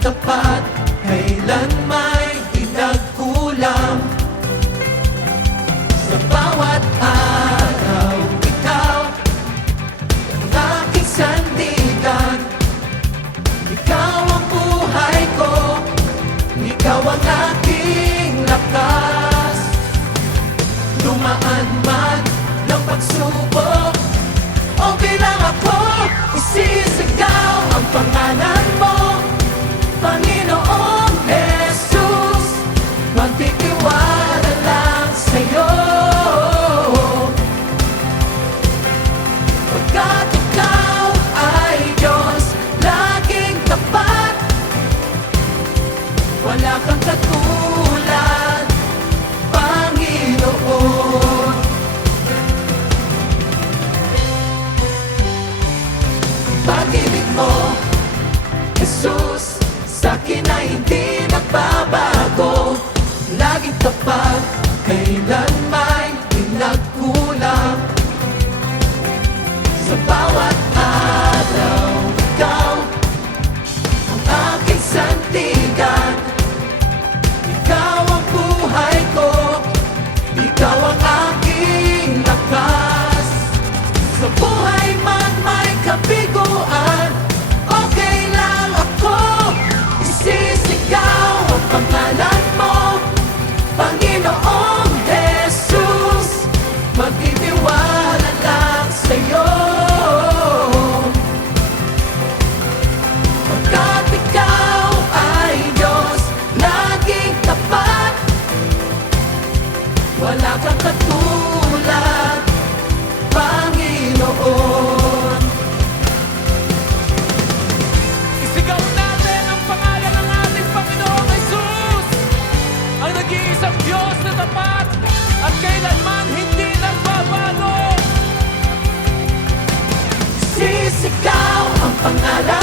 tapat, kailan may pinagkulang. Sa bawat araw, ikaw ang aking sandigan. Ikaw ang buhay ko, ikaw ang aking lakas. Dumaan man ng pagsubok, okay lang ako, isisigaw ang pangalan mo, Panginoong Jesus. Magtitiwala lang sa'yo, pagkat ikaw ay Diyos, laging tapat. Wala kang katulad, Panginoon. Pag-ibig mo, Jesus, sa'kin ay hindi nagbabago. Laging tapat, kailan may pinagkulang. Sa bawat araw, ikaw ang aking sandigan. Ikaw ang buhay ko, ikaw ang aking lakas. Sa buhay man may kabiguan, okay lang ako, isisigaw ang pangalan mo, Panginoong Jesus. Magtitiwala lang sa'yo, pagkat ikaw ay Diyos, laging tapat. Wala kang katulad, Panginoon. Isigaw natin ang pangalan ng ating Panginoong Jesus, ang nag-iisang Diyos na tapat at kailanman hindi nagbabago. Sisigaw ang pangalan